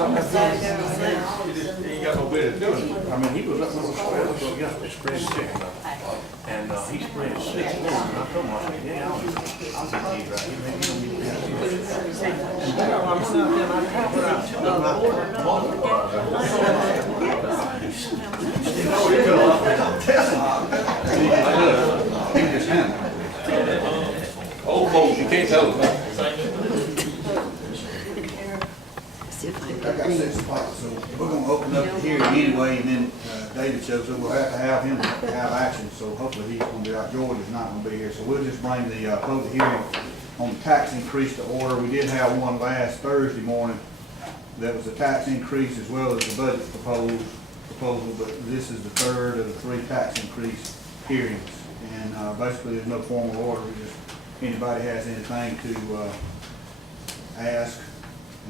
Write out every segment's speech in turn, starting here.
ain't got no way of doing it. I mean, he was up on the square, so yeah, they spread chicken. And he spread 6 loaves, and I told him, I said, yeah, I'll eat right here, maybe you don't need to have it. And then I went out there and I counted out 2 of them. He just handled it. Old folks, you can't tell them. I got 6 o'clock, so we're gonna open up the hearing anyway, and then David shows up, we'll have to have him have action, so hopefully he's gonna be out. George is not gonna be here, so we'll just bring the public hearing on the tax increase to order. We did have one last Thursday morning that was a tax increase as well as the budget proposal, but this is the third of the 3 tax increase hearings. And basically there's no formal order, we just, anybody has anything to ask.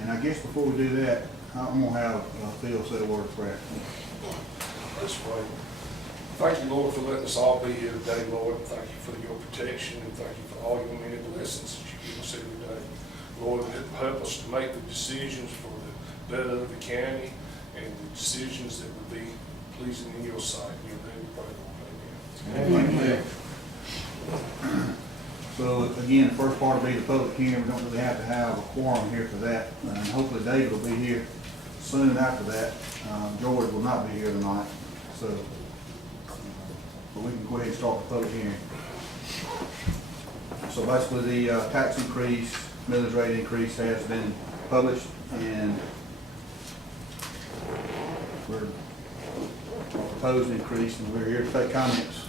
And I guess before we do that, I'm gonna have Phil say a word of prayer. Let's pray. Thank you, Lord, for letting us all be here today, Lord. Thank you for your protection, and thank you for all your many blessings that you give us every day. Lord, help us to make the decisions for the better of the county and the decisions that would be pleasing in your sight. In your name we pray, Lord. Amen. So again, the first part will be the public hearing. We don't really have to have a quorum here for that. And hopefully David will be here soon after that. George will not be here tonight. So, but we can go ahead and start the public hearing. So basically the tax increase, millage rate increase has been published, and we're proposed increase, and we're here to take comments.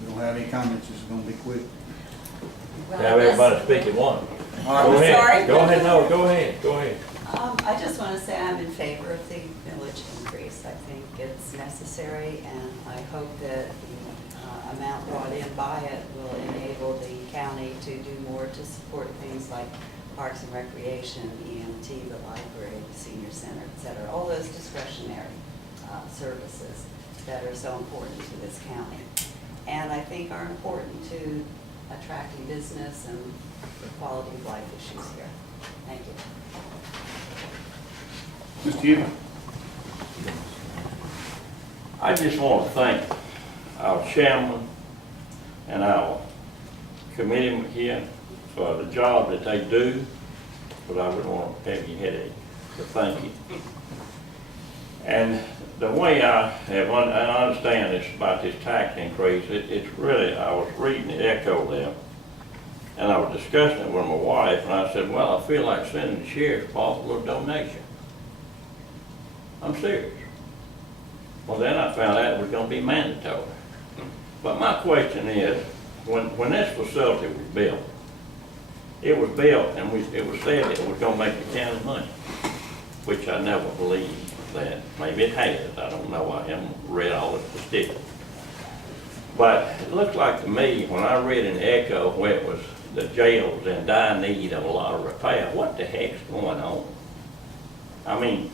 We don't have any comments, this is going to be quick. Have everybody speak at once. Go ahead. Sorry. Go ahead, no, go ahead, go ahead. I just want to say I'm in favor of the millage increase. I think it's necessary, and I hope that the amount brought in by it will enable the county to do more to support things like parks and recreation, EMT, the library, the senior center, et cetera, all those discretionary services that are so important to this county, and I think are important to attracting business and the quality of life issues here. Thank you. Mr. Hughes? I just want to thank our chairman and our committee here for the job that they do, but I wouldn't want to have you headache, so thank you. And the way I have, and I understand this about this tax increase, it's really, I was reading the echo there, and I was discussing it with my wife, and I said, well, I feel like sending the sheriff's boss a little donation. I'm serious. Well, then I found out it was going to be mandatory. But my question is, when this facility was built, it was built and it was said it was going to make the county money, which I never believed that. Maybe it has, I don't know, I haven't read all the statistics. But it looked like to me, when I read in the echo where it was the jail was in dire need of a lot of repair, what the heck's going on? I mean,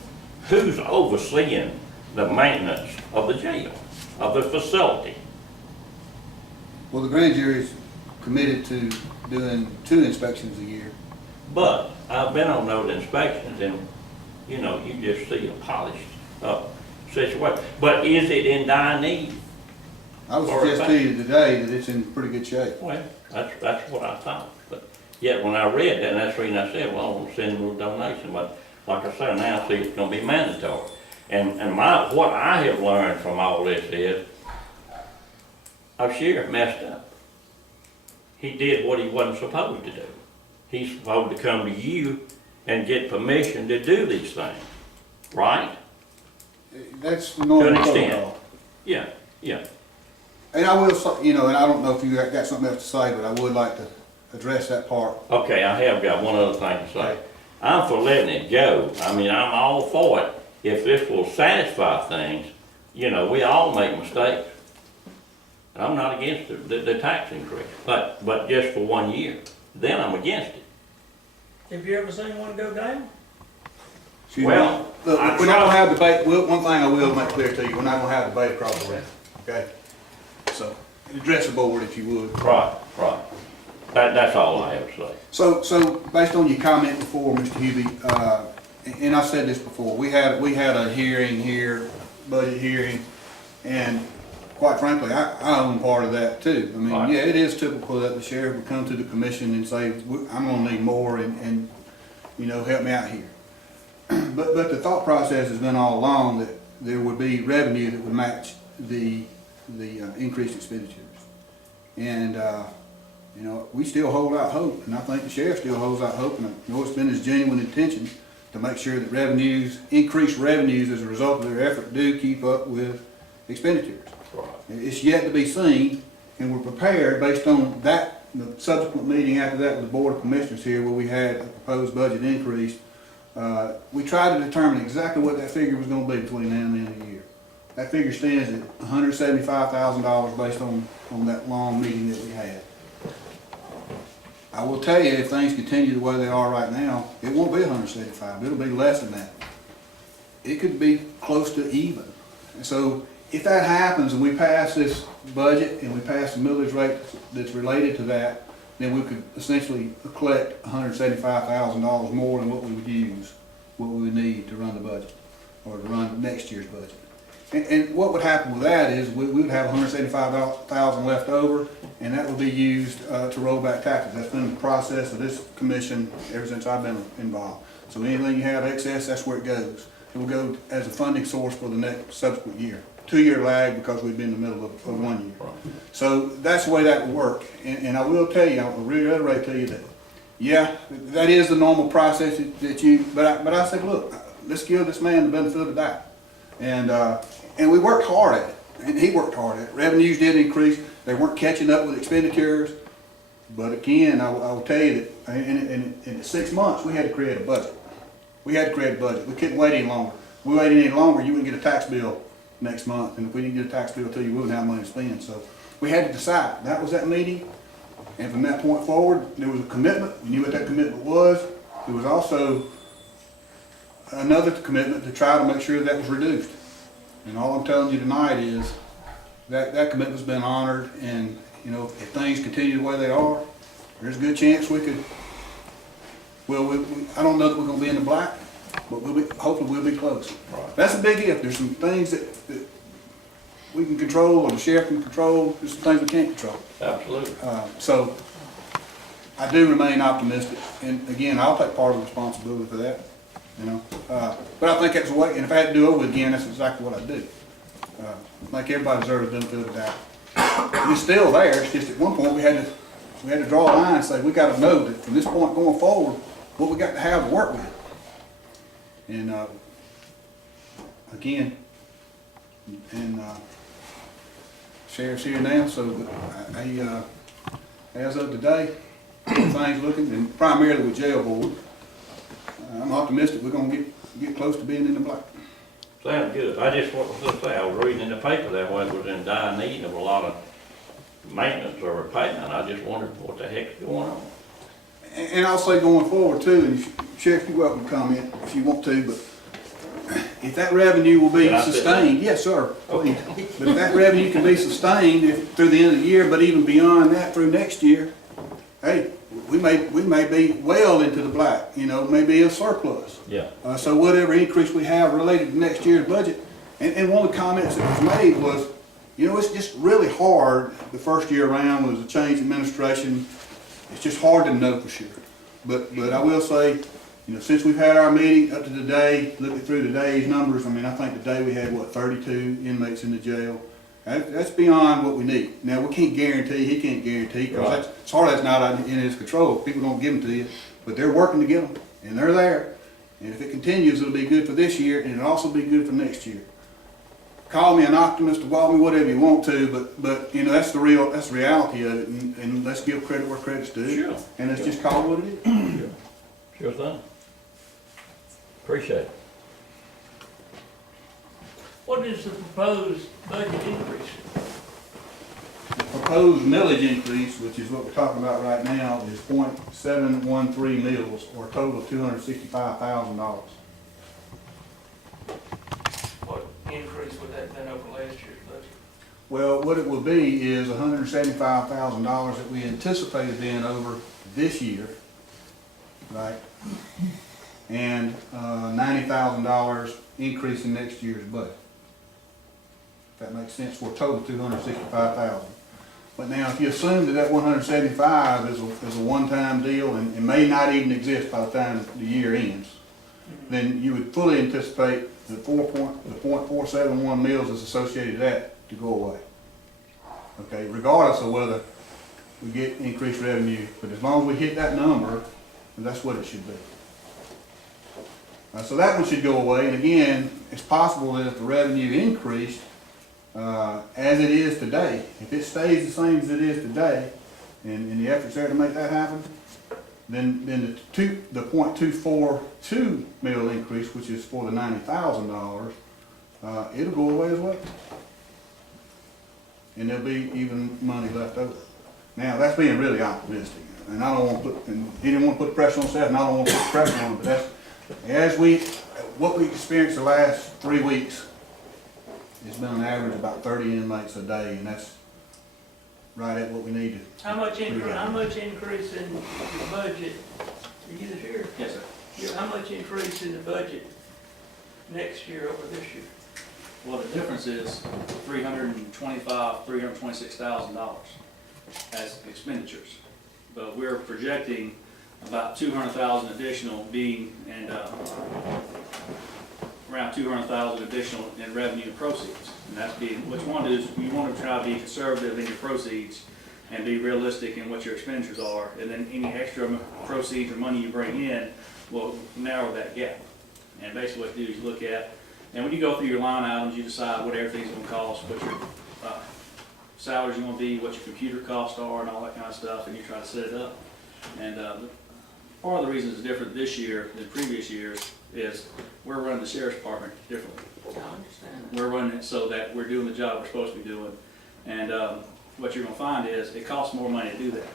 who's overseeing the maintenance of the jail, of the facility? Well, the grand jury's committed to doing 2 inspections a year. But I've been on those inspections and, you know, you just see a polished up situation. But is it in dire need? I would suggest to you today that it's in pretty good shape. Well, that's what I thought. But yet when I read that, and that's the reason I said, well, I want to send them a donation. But like I said, now see it's going to be mandatory. And what I have learned from all this is, our sheriff messed up. He did what he wasn't supposed to do. He's supposed to come to you and get permission to do these things, right? That's the normal To an extent. protocol. Yeah, yeah. And I will, you know, and I don't know if you got something else to say, but I would like to address that part. Okay, I have got one other thing to say. I'm for letting it go. I mean, I'm all for it. If this will satisfy things, you know, we all make mistakes. And I'm not against the tax increase, but just for 1 year. Then I'm against it. Have you ever seen one go down? Excuse Well, me. Look, we're not gonna have debate. One thing I will make clear to you, we're not gonna have debate across the room, okay? So, address the board if you would. Right, right. That's all I have to say. So based on your comment before, Mr. Hubie, and I've said this before, we had a hearing here, budget hearing, and quite frankly, I own part of that too. I mean, Right. yeah, it is typical that the sheriff would come to the commission and say, I'm gonna need more and, you know, help me out here. But the thought process has been all along that there would be revenue that would match the increased expenditures. And, you know, we still hold out hope, and I think the sheriff still holds out hope, and I know it's been his genuine intention to make sure that increased revenues as a result of their effort do keep up with expenditures. Right. It's yet to be seen, and we're prepared based on that, the subsequent meeting after that with the Board of Commissioners here where we had a proposed budget increase. We tried to determine exactly what that figure was gonna be between now and the end of the year. That figure stands at $175,000 based on that long meeting that we had. I will tell you, if things continue the way they are right now, it won't be 175, it'll be less than that. It could be close to even. And so if that happens and we pass this budget and we pass the millage rate that's related to that, then we could essentially collect $175,000 more than what we would use, what we would need to run the budget, or to run next year's budget. And what would happen with that is we would have $175,000 left over, and that would be used to roll back taxes. That's been the process of this commission ever since I've been involved. So anything you have excess, that's where it goes. It will go as a funding source for the next subsequent year. 2-year lag because we've been in the middle of 1 year. Right. So that's the way that will work. And I will tell you, I'll reiterate to you that, yeah, that is the normal process that you, but I said, look, let's give this man the benefit of the doubt. And we worked hard at it, and he worked hard at it. Revenues did increase. They weren't catching up with expenditures. But again, I will tell you that in 6 months, we had to create a budget. We had to create a budget. We couldn't wait any longer. If we waited any longer, you wouldn't get a tax bill next month. And if we didn't get a tax bill till you wouldn't have money to spend. So we had to decide. That was that meeting. And from that point forward, there was a commitment. We knew what that commitment was. There was also another commitment to try to make sure that was reduced. And all I'm telling you tonight is that commitment's been honored, and you know, if things continue the way they are, there's a good chance we could, well, I don't know that we're gonna be in the black, but hopefully we'll be close. Right. That's a big if. There's some things that we can control, or the sheriff can control, there's some things we can't control. Absolutely. So I do remain optimistic, and again, I'll take part of the responsibility for that. You know, but I think that's the way, and if I had to do it over again, that's exactly what I'd do. I think everybody deserves the benefit of the doubt. It's still there, it's just at one point we had to draw a line and say, we gotta know that from this point going forward, what we got to have to work with. And, again, sheriff's here now, so as of today, things looking, and primarily with jail board, I'm optimistic we're gonna get close to being in the black. Sounds good. I just want to say, I was reading in the paper that one was in dire need of a lot of maintenance or repairment. I just wondered what the heck's going on. And I'll say going forward too, and Sheriff, you're welcome to comment if you want to, but if that revenue will be Can I sit sustained, yes, sir, please. But if that revenue can be sustained through the end of the year, but even beyond that through next year, hey, we may be well into the black, you know, maybe a surplus. Yeah. So whatever increase we have related to next year's budget, and one of the comments that was made was, you know, it's just really hard the first year around when there's a change in administration. It's just hard to know for sure. But I will say, you know, since we've had our meeting up to today, looking through today's numbers, I mean, I think today we had, what, 32 inmates in the jail. That's beyond what we need. Now, we can't guarantee, he can't guarantee, because that's not in his control. People don't give them to you, but they're working to get them, and they're there. And if it continues, it'll be good for this year, and it'll also be good for next year. Call me an optimist, or call me whatever you want to, but you know, that's the reality of it, and let's give credit where credit's due. Sure. And let's just call it what it is. Sure thing. Appreciate it. What is the proposed budget increase? Proposed millage increase, which is what we're talking about right now, is .713 mils, or a total of $265,000. What increase would that been over last year's budget? Well, what it will be is $175,000 that we anticipated then over this year, right? And $90,000 increase in next year's budget. If that makes sense, for a total of $265,000. But now, if you assume that 175 is a one-time deal and may not even exist by the time the year ends, then you would fully anticipate the 0.471 mils that's associated with that to go away. Okay, regardless of whether we get increased revenue, but as long as we hit that number, that's what it should be. So that one should go away, and again, it's possible that if the revenue increased, as it is today, if it stays the same as it is today, and the effort's there to make that happen, then the .242 mil increase, which is for the $90,000, it'll go away as well. And there'll be even money left over. Now, that's being really optimistic, and I don't want to put, and he didn't want to put pressure on himself, and I don't want to put pressure on him, but that's, what we experienced the last 3 weeks, it's been on average about 30 inmates a day, and that's right at what we need to. How much increase in the budget, are you the sheriff? Yes, sir. Yeah, how much increase in the budget next year over this year? Well, the difference is $326,000 as expenditures. But we're projecting about 200,000 additional being, and around 200,000 additional in revenue and proceeds. And that's being, what you want to do is you want to try to be conservative in your proceeds and be realistic in what your expenditures are. And then any extra proceeds or money you bring in will narrow that gap. And basically what you do is you look at, and when you go through your line items, you decide what everything's going to cost, what your salaries are going to be, what your computer costs are, and all that kind of stuff, and you try to set it up. And part of the reason it's different this year than previous years is we're running the sheriff's department differently. I understand that. We're running it so that we're doing the job we're supposed to be doing. And what you're going to find is it costs more money to do that,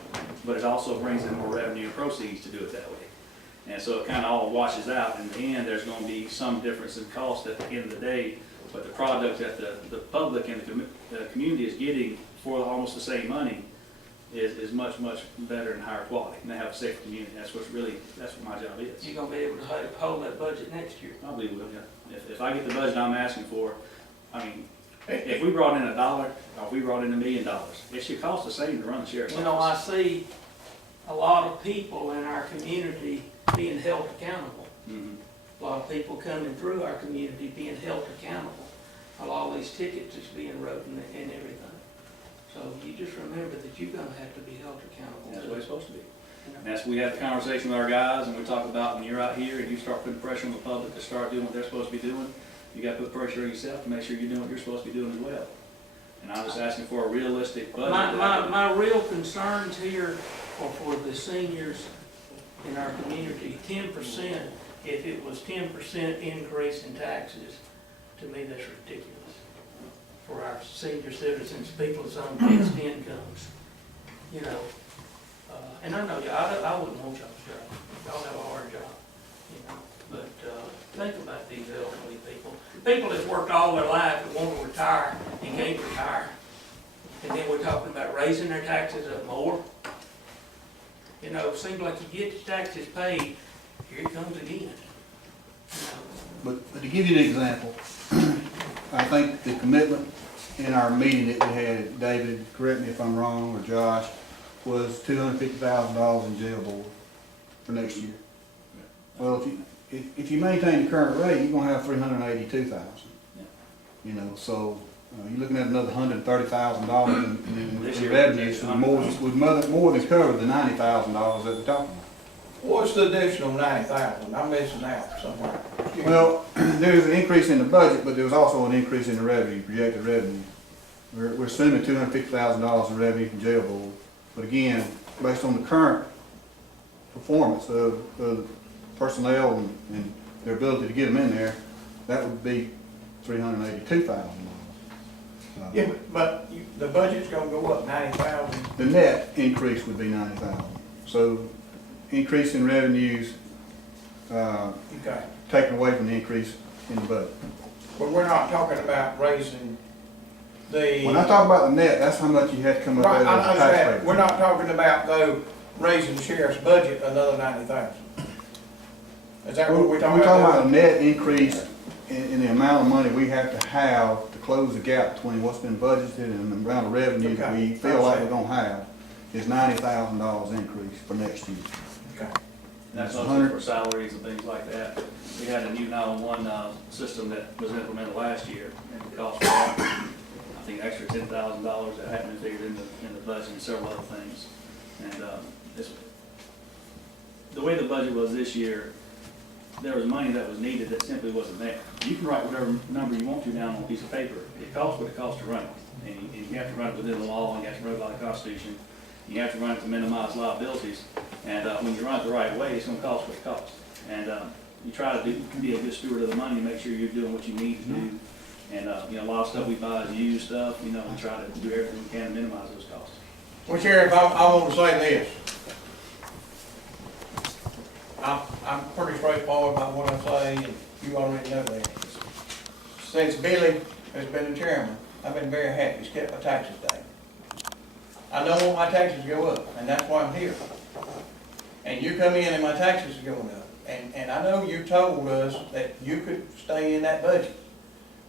but it also brings in more revenue and proceeds to do it that way. And so it kind of all washes out. In the end, there's going to be some difference in cost at the end of the day, but the product that the public and the community is getting for almost the same money is much, much better and higher quality. And they have a safer community. That's what my job is. You gonna be able to hold that budget next year? I believe we will, yeah. If I get the budget I'm asking for, I mean, if we brought in $1 or if we brought in $1 million, it should cost the same to run the sheriff's office. You know, I see a lot of people in our community being held accountable. Mhm. A lot of people coming through our community being held accountable. A lot of these tickets that's being wrote and everything. So you just remember that you're gonna have to be held accountable. That's the way it's supposed to be. And that's, we have a conversation with our guys, and we talk about when you're out here and you start putting pressure on the public to start doing what they're supposed to be doing, you gotta put pressure on yourself to make sure you're doing what you're supposed to be doing as well. And I'm just asking for a realistic budget. My real concerns here are for the seniors in our community. 10%, if it was 10% increase in taxes, to me that's ridiculous. For our senior citizens, people that's on fixed incomes, you know. And I know I wouldn't want y'all's job. Y'all have a hard job, you know. But think about these elderly people. People that's worked all their life that want to retire and can't retire. And then we're talking about raising their taxes up more. You know, it seems like you get the taxes paid, here it comes again. You know. But to give you an example, I think the commitment in our meeting that we had, David, correct me if I'm wrong, or Josh, was $250,000 in jail board for next year. Well, if you maintain the current rate, you're gonna have $382,000. Yeah. You know, so you're looking at another $130,000 in This year, revenues, so more than cover the $90,000 that we're talking about. What's the additional 90,000? I'm missing out somewhere. Well, there's an increase in the budget, but there was also an increase in the revenue, projected revenue. We're assuming $250,000 in revenue from jail board. But again, based on the current performance of personnel and their ability to get them in there, that would be $382,000. Yeah, but the budget's gonna go up 90,000. The net increase would be $90,000. So increase in revenues, Okay. taken away from the increase in the budget. But we're not talking about raising When I talk about the net, that's how much you had to come up Right, with I as a understand, taxpayer. we're not talking about though raising the sheriff's budget another 90,000. Is that what we're We're talking talking about? about a net increase in the amount of money we have to have to close the gap between what's been budgeted and the amount of revenue that we Okay. feel like we're gonna have is $90,000 increase for next year. Okay. And that's That's also 100. for salaries and things like that. We had a new 911 system that was implemented last year, and it cost, I think, extra $10,000 that hadn't been figured in the budget and several other things. And the way the budget was this year, there was money that was needed that simply wasn't there. You can write whatever number you want to down on a piece of paper. It costs what it costs to run it. And you have to run it within the law, and you have to run it by the Constitution. You have to run it to minimize liabilities. And when you run it the right way, it's gonna cost what it costs. And you try to be a good steward of the money, make sure you're doing what you need to do. And a lot of stuff we buy is used stuff, we try to do everything we can to minimize those costs. Well, Sheriff, I want to say this. I'm pretty straightforward about what I say, and you already know that. Since Billy has been the chairman, I've been very happy he's kept my taxes down. I don't want my taxes to go up, and that's why I'm here. And you come in and my taxes are going up. And I know you told us that you could stay in that budget,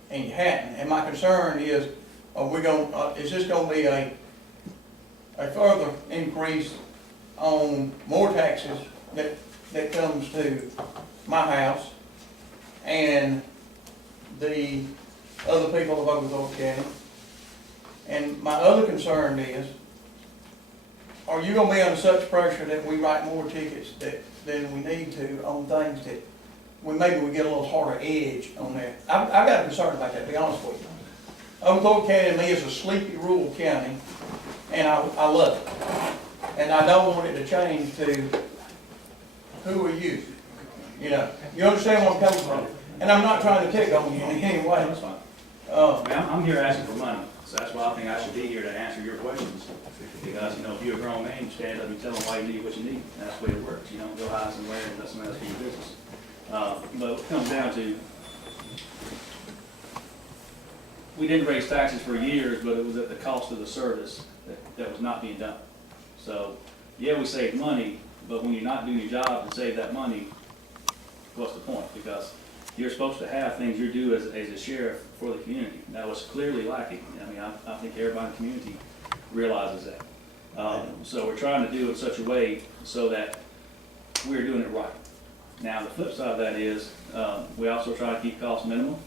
and you hadn't. And my concern is, is this gonna be a further increase on more taxes that comes to my house and the other people of Oglethorpe County? And my other concern is, are you gonna be under such pressure that we write more tickets than we need to on things that maybe we get a little harder edge on that? I've got a concern about that, to be honest with you. Oglethorpe County to me is a sleepy rural county, and I love it. And I don't want it to change to, who are you? You understand where I'm coming from? And I'm not trying to pick on you in any way. That's fine. I'm here asking for money, so that's why I think I should be here to answer your questions. Because, if you're a grown man, you stand up and tell them why you need what you need. And that's the way it works. You don't go hide somewhere and let somebody else do your business. But it comes down to, we didn't raise taxes for years, but it was at the cost of the service that was not being done. So, yeah, we saved money, but when you're not doing your job to save that money, what's the point? Because you're supposed to have things you do as a sheriff for the community. That was clearly lacking. I think everybody in the community realizes that. So we're trying to do it in such a way so that we're doing it right. Now, the flip side of that is, we also try to keep costs minimal,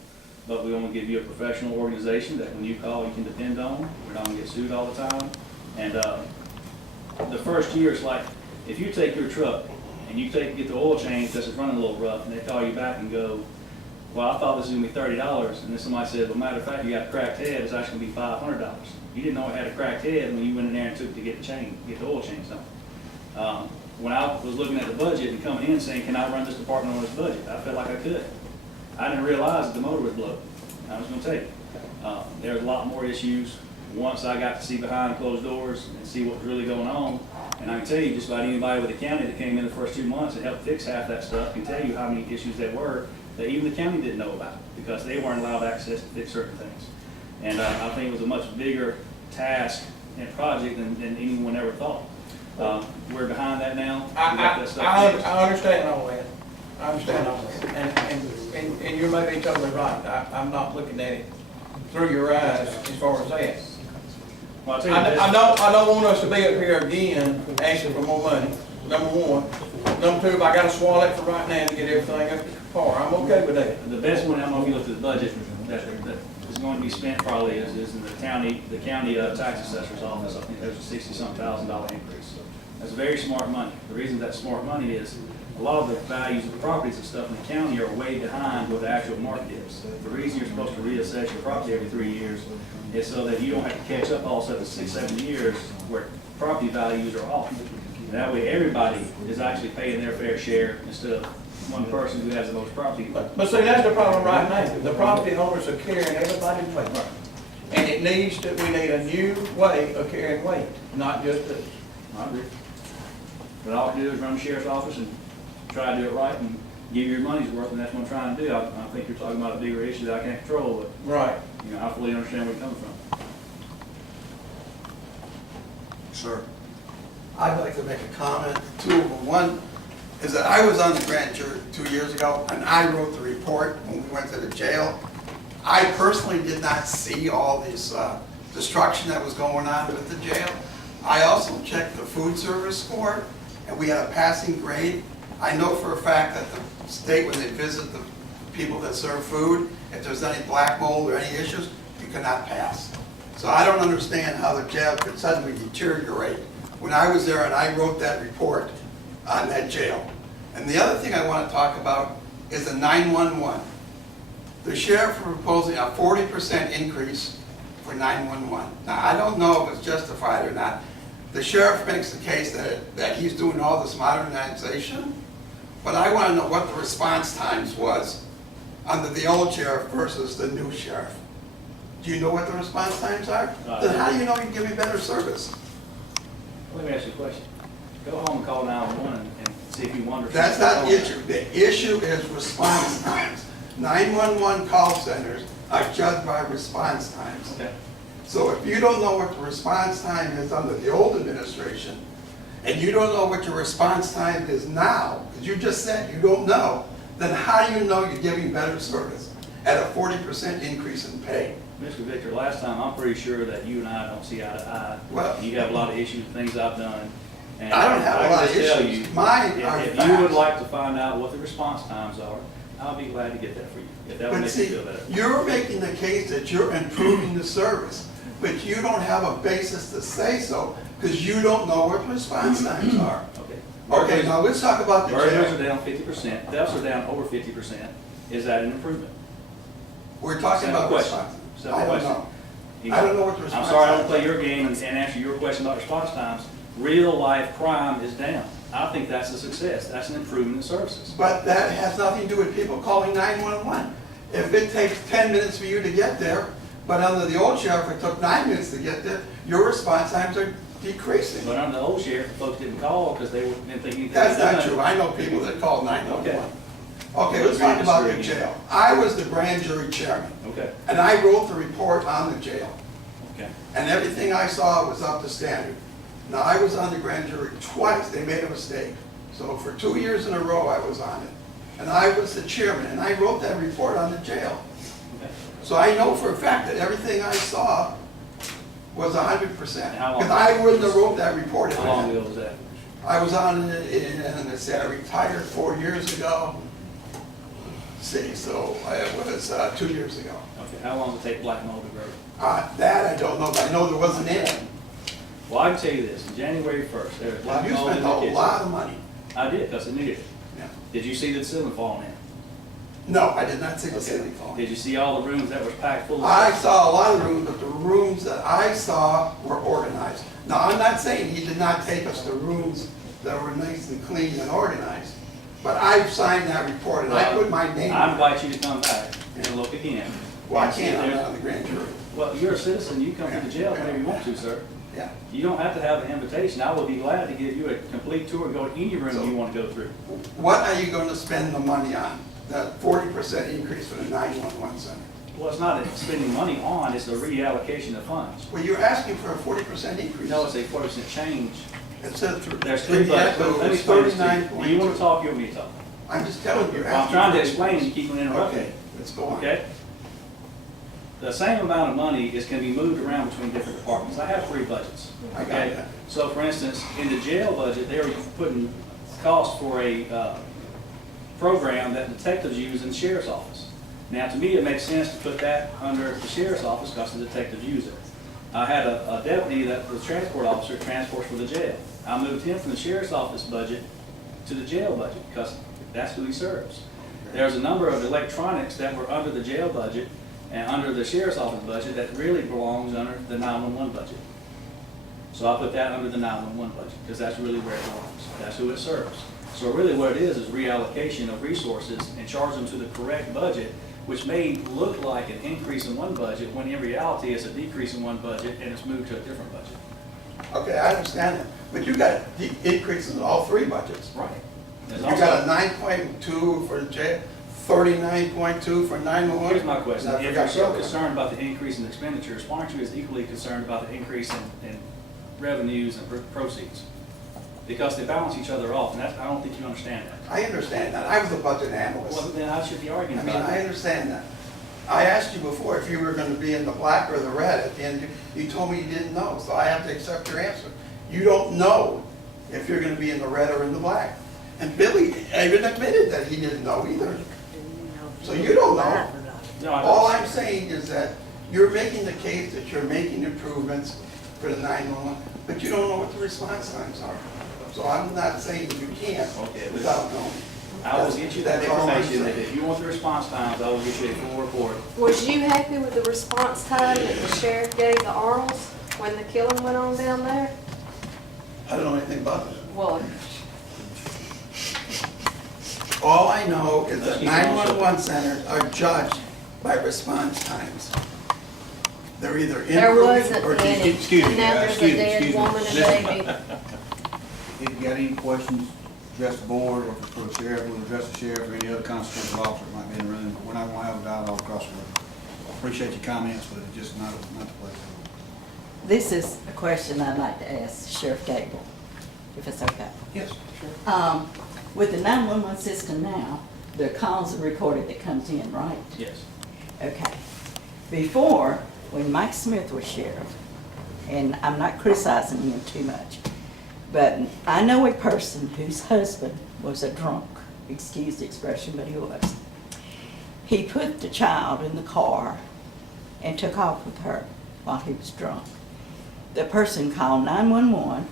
but we want to give you a professional organization that when you call, you can depend on. We're not going to get sued all the time. And the first year is like, if you take your truck and you get the oil change because it's running a little rough, and they call you back and go, well, I thought this was going to be $30, and then somebody said, well, matter of fact, you got a cracked head, it's actually going to be $500. You didn't know it had a cracked head when you went in there and took it to get the oil change done. When I was looking at the budget and coming in saying, can I run this department on this budget? I felt like I could. I didn't realize that the motor was blown. I was going to tell you. There's a lot more issues once I got to see behind closed doors and see what was really going on. And I can tell you, just about anybody with the county that came in the first 2 months and helped fix half that stuff can tell you how many issues there were that even the county didn't know about because they weren't allowed access to fix certain things. And I think it was a much bigger task and project than anyone ever thought. We're behind that now. We got that stuff fixed. I understand all that. I understand all that. And you may be totally right. I'm not looking at it through your eyes as far as that. Well, I'll tell you this. I don't want us to be up here again asking for more money, number one. Number two, if I gotta swallow it for right now to get everything up to par, I'm okay with that. The best one, I don't know if you looked at the budget, that is going to be spent probably is in the county tax assessor's office. I think there's a $60-something thousand increase. That's very smart money. The reason that's smart money is a lot of the values of properties and stuff in the county are way behind what the actual market is. The reason you're supposed to reassess your property every 3 years is so that you don't have to catch up all of a sudden 6, 7 years where property values are off. And that way everybody is actually paying their fair share instead of one person who has the most property. But see, that's the problem right now. The property owners are carrying everybody's weight. And we need a new way of carrying weight, not just this. I agree. But all I can do is run the sheriff's office and try to do it right and give you your money's worth, and that's what I'm trying to do. I think you're talking about a bigger issue that I can't control, but Right. I fully understand where you're coming from. Sir. I'd like to make a comment, two of them. One is that I was on the grand jury 2 years ago, and I wrote the report when we went to the jail. I personally did not see all this destruction that was going on with the jail. I also checked the food service score, and we had a passing grade. I know for a fact that the state, when they visit the people that serve food, if there's any black mold or any issues, you cannot pass. So I don't understand how the jail could suddenly deteriorate when I was there and I wrote that report on that jail. And the other thing I want to talk about is the 911. The sheriff is proposing a 40% increase for 911. Now, I don't know if it's justified or not. The sheriff makes the case that he's doing all this modernization, but I want to know what the response times was under the old sheriff versus the new sheriff. Do you know what the response times are? Then how do you know you can give me better service? Let me ask you a question. Go home and call 911 and see if you wonder. That's not the issue. The issue is response times. 911 call centers are judged by response times. Okay. So if you don't know what the response time is under the old administration, and you don't know what your response time is now, because you just said you don't know, then how do you know you're giving better service at a 40% increase in pay? Mr. Victor, last time, I'm pretty sure that you and I don't see eye to eye. Well, You have a lot of issues with things I've done. And I don't have a can lot of just tell issues. you, Mine are if you would facts. like to find out what the response times are, I'll be glad to get that for you, if that would But make you see, feel better. you're making the case that you're improving the service, but you don't have a basis to say so, because you don't know what response times are. Okay. Okay, now let's talk about the Burglaries jail. are down 50%, thefts are down over 50%. Is that an improvement? We're talking Simple about question. response. Simple I don't question. know. I don't know what the I'm response sorry, I don't times play are. your game and answer your question about response times. Real life crime is down. I think that's a success. That's an improvement in services. But that has nothing to do with people calling 911. If it takes 10 minutes for you to get there, but under the old sheriff, it took 9 minutes to get there, your response times are decreasing. But under the old sheriff, the folks didn't call because they didn't think anything was That's not done. true. I know people that call 911. Okay. Okay, let's talk about the jail. I was the grand jury chairman, Okay, and I wrote the report on the jail. okay. And everything I saw was up to standard. Now, I was on the grand jury twice. They made a mistake. So for 2 years in a row, I was on it. And I was the chairman, and I wrote that report on the jail. Okay. So I know for a fact that everything I saw was 100%. How long- Because I wouldn't have wrote that report if How I long had. ago was that? I was on it, and I said I retired 4 years ago. See, so it was 2 years ago. Okay, how long did it take black mold to grow? That I don't know, but I know there wasn't any. Well, I can tell you this, on January 1st, there was black You mold in spent the a kitchen. lot of money. I did, because I needed it. Yeah. Did you see the ceiling falling in? No, I did not see the Okay. ceiling falling. Did you see all the rooms that was packed full of I stuff? saw a lot of rooms, but the rooms that I saw were organized. Now, I'm not saying he did not take us to rooms that were nice and clean and organized, but I signed that report and I put my name I on it. invite you to come back and look again. Well, I and see if can't, I'm there's- not on the grand jury. Well, you're a citizen, you come to the jail whenever you want to, sir. Yeah. You don't have to have an invitation. I will be glad to give you a complete tour and go to any room you want to go through. What are you going to spend the money on? That 40% increase for the 911 center? Well, it's not spending money on, it's a reallocation of funds. Well, you're asking for a 40% increase. No, it's a 40% change. It said There's three budgets. It Let me was explain this to you. 39.2. Do you want to talk, you want me to talk? I'm just telling you. you're Well, I'm asking trying to for- explain and you keep on interrupting me. Okay, let's go on. Okay? The same amount of money can be moved around between different departments. I have three budgets. I got Okay? that. So for instance, in the jail budget, they were putting costs for a program that detectives use in the sheriff's office. Now, to me, it makes sense to put that under the sheriff's office because the detectives use it. I had a deputy that was a transport officer, transports for the jail. I moved him from the sheriff's office budget to the jail budget because that's who he serves. There's a number of electronics that were under the jail budget and under the sheriff's office budget that really belongs under the 911 budget. So I put that under the 911 budget because that's really where it belongs. That's who it serves. So really what it is reallocation of resources and charge them to the correct budget, which may look like an increase in one budget when in reality it's a decrease in one budget and it's moved to a different budget. Okay, I understand that, but you got increases in all three budgets. Right. There's You also- got a 9.2 for the jail, 39.2 for 911. Here's my question. And I If you're forgot the so other one. concerned about the increase in expenditures, why aren't you as equally concerned about the increase in revenues and proceeds. Because they balance each other off, and that's, I don't think you understand that. I understand that. I was a budget analyst. Well, then I should be arguing I mean, about I it. understand that. I asked you before if you were gonna be in the black or the red. At the end, you told me you didn't know, so I have to accept your answer. You don't know if you're gonna be in the red or in the black. And Billy even admitted that he didn't know either. So you don't know. No, I All don't. I'm saying is that you're making the case that you're making improvements for the 911, but you don't know what the response times are. So I'm not saying you can't Okay, but- without knowing. I will get you that That's all I'm information, that saying. if you want the response times, I will get you a full report. Was you happy with the response time that the sheriff gave the Arnold's when the killing went on down there? I don't know anything about it. Well, All I know is Let's that keep going. 911 centers are judged by response times. They're either there improving or wasn't any, excuse me, and now there's a excuse me, dead excuse me. woman and Listen. baby. If you got any questions, address the board, or for the sheriff, we'll address the sheriff or any other constitutional officer that might be in the room. We're not gonna have a dialogue across the room. I appreciate your comments, but it's just not the place. This is a question I'd like to ask Sheriff Gable, if it's okay. Yes, sure. With the 911 system now, the calls are recorded that comes in, right? Yes. Okay. Before, when Mike Smith was sheriff, and I'm not criticizing him too much, but I know a person whose husband was a drunk, excuse the expression, but he was. He put the child in the car and took off with her while he was drunk. The person called 911.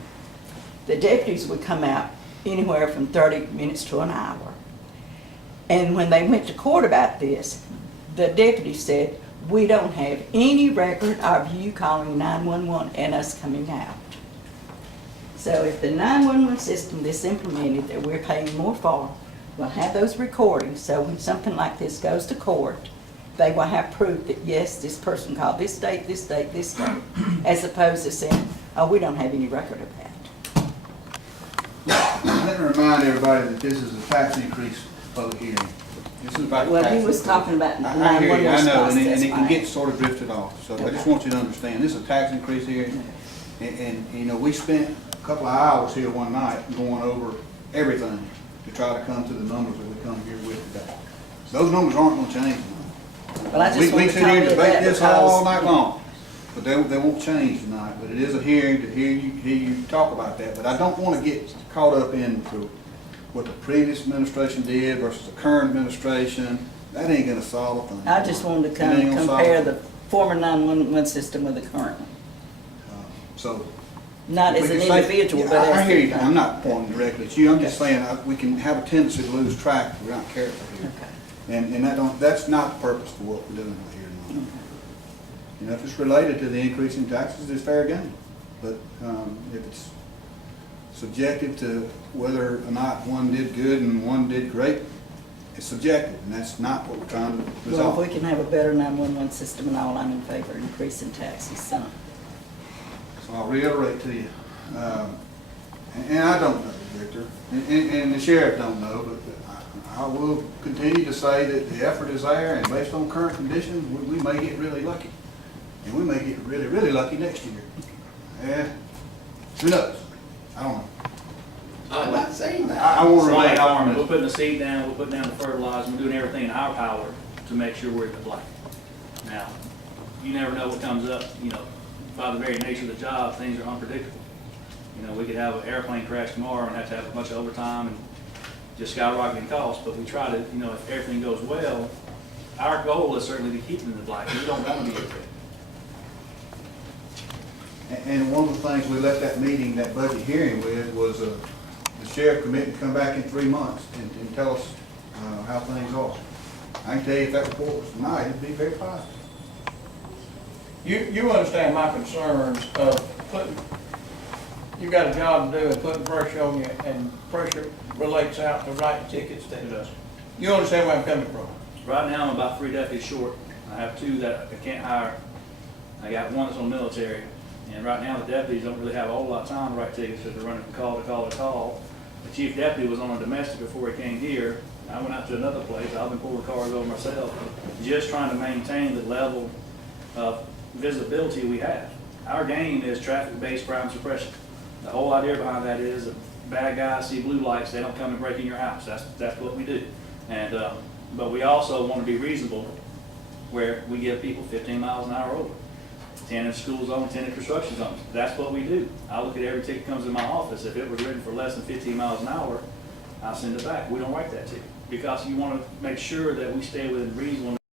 The deputies would come out anywhere from 30 minutes to an hour. And when they went to court about this, the deputy said, "We don't have any record of you calling 911 and us coming out." So if the 911 system that's implemented that we're paying more for will have those recordings, so when something like this goes to court, they will have proof that, yes, this person called this date, this date, this date, as opposed to saying, "Oh, we don't have any record of that." Let me remind everybody that this is a tax increase public hearing. This is about Well, he tax was increase. talking about I hear 911 you, I know, response, and it that's can fine. get sort of drifted off, so I just want you to understand, this is a tax increase here, and, you know, we spent a couple of hours here one night going over everything to try to come to the numbers that we come here with today. Those numbers aren't gonna change. But I just We wanted to sit here and comment debate that this all because night long, but they won't change tonight, but it is a hearing to hear you talk about that, but I don't wanna get caught up into what the previous administration did versus the current administration. That ain't gonna solve a thing. I just wanted to It ain't gonna solve a compare thing. the former 911 system with the current one. So. Not if as we an can say- individual, Yeah, but as. I hear you, I'm not pointing directly at you, I'm just saying, we can have a tendency to lose track if we're not careful here. Okay. And that's not the purpose for what we're doing right here tonight. You know, if it's related to the increase in taxes, it's fair game. But if it's subjective to whether or not one did good and one did great, it's subjective, and that's not what we're trying to Well, if resolve. we can have a better 911 system and all, I'm in favor of increasing taxes some. So I'll reiterate to you, and I don't know, Victor, and the sheriff don't know, but I will continue to say that the effort is there, and based on current conditions, we may get really lucky. And we may get really, really lucky next year. Yeah, who knows? I don't know. I'm not saying that. I want to So remain like, we're optimistic. putting the seed down, we're putting down the fertilizer, we're doing everything in our power to make sure we're in the black. Now, you never know what comes up, you know, by the very nature of the job, things are unpredictable. You know, we could have an airplane crash tomorrow and have to have a bunch of overtime and just skyrocketing costs, but we try to, you know, if everything goes well, our goal is certainly to keep them in the black. We don't want to be in the red. And one of the things we left that meeting, that budget hearing with, was the sheriff committing to come back in 3 months and tell us how things are. I can tell you if that report was tonight, it'd be very positive. You understand my concerns of putting, you got a job to do and putting pressure on you, and pressure relates out to writing tickets to us. You understand where I'm coming from? Right now, I'm about 3 deputies short. I have 2 that I can't hire. I got 1 that's on military. And right now, the deputies don't really have a whole lot of time to write tickets because they're running from call to call to call. The chief deputy was on a domestic before he came here. I went out to another place. I've been pulling cars over myself, just trying to maintain the level of visibility we have. Our game is traffic-based crime suppression. The whole idea behind that is if bad guys see blue lights, they don't come and break in your house. That's what we do. And, but we also want to be reasonable where we give people 15 miles an hour over. 10 in school zone, 10 in construction zones. That's what we do. I look at every ticket that comes in my office. If it was written for less than 15 miles an hour, I send it back. We don't write that ticket because you want to make sure that we stay within reasonable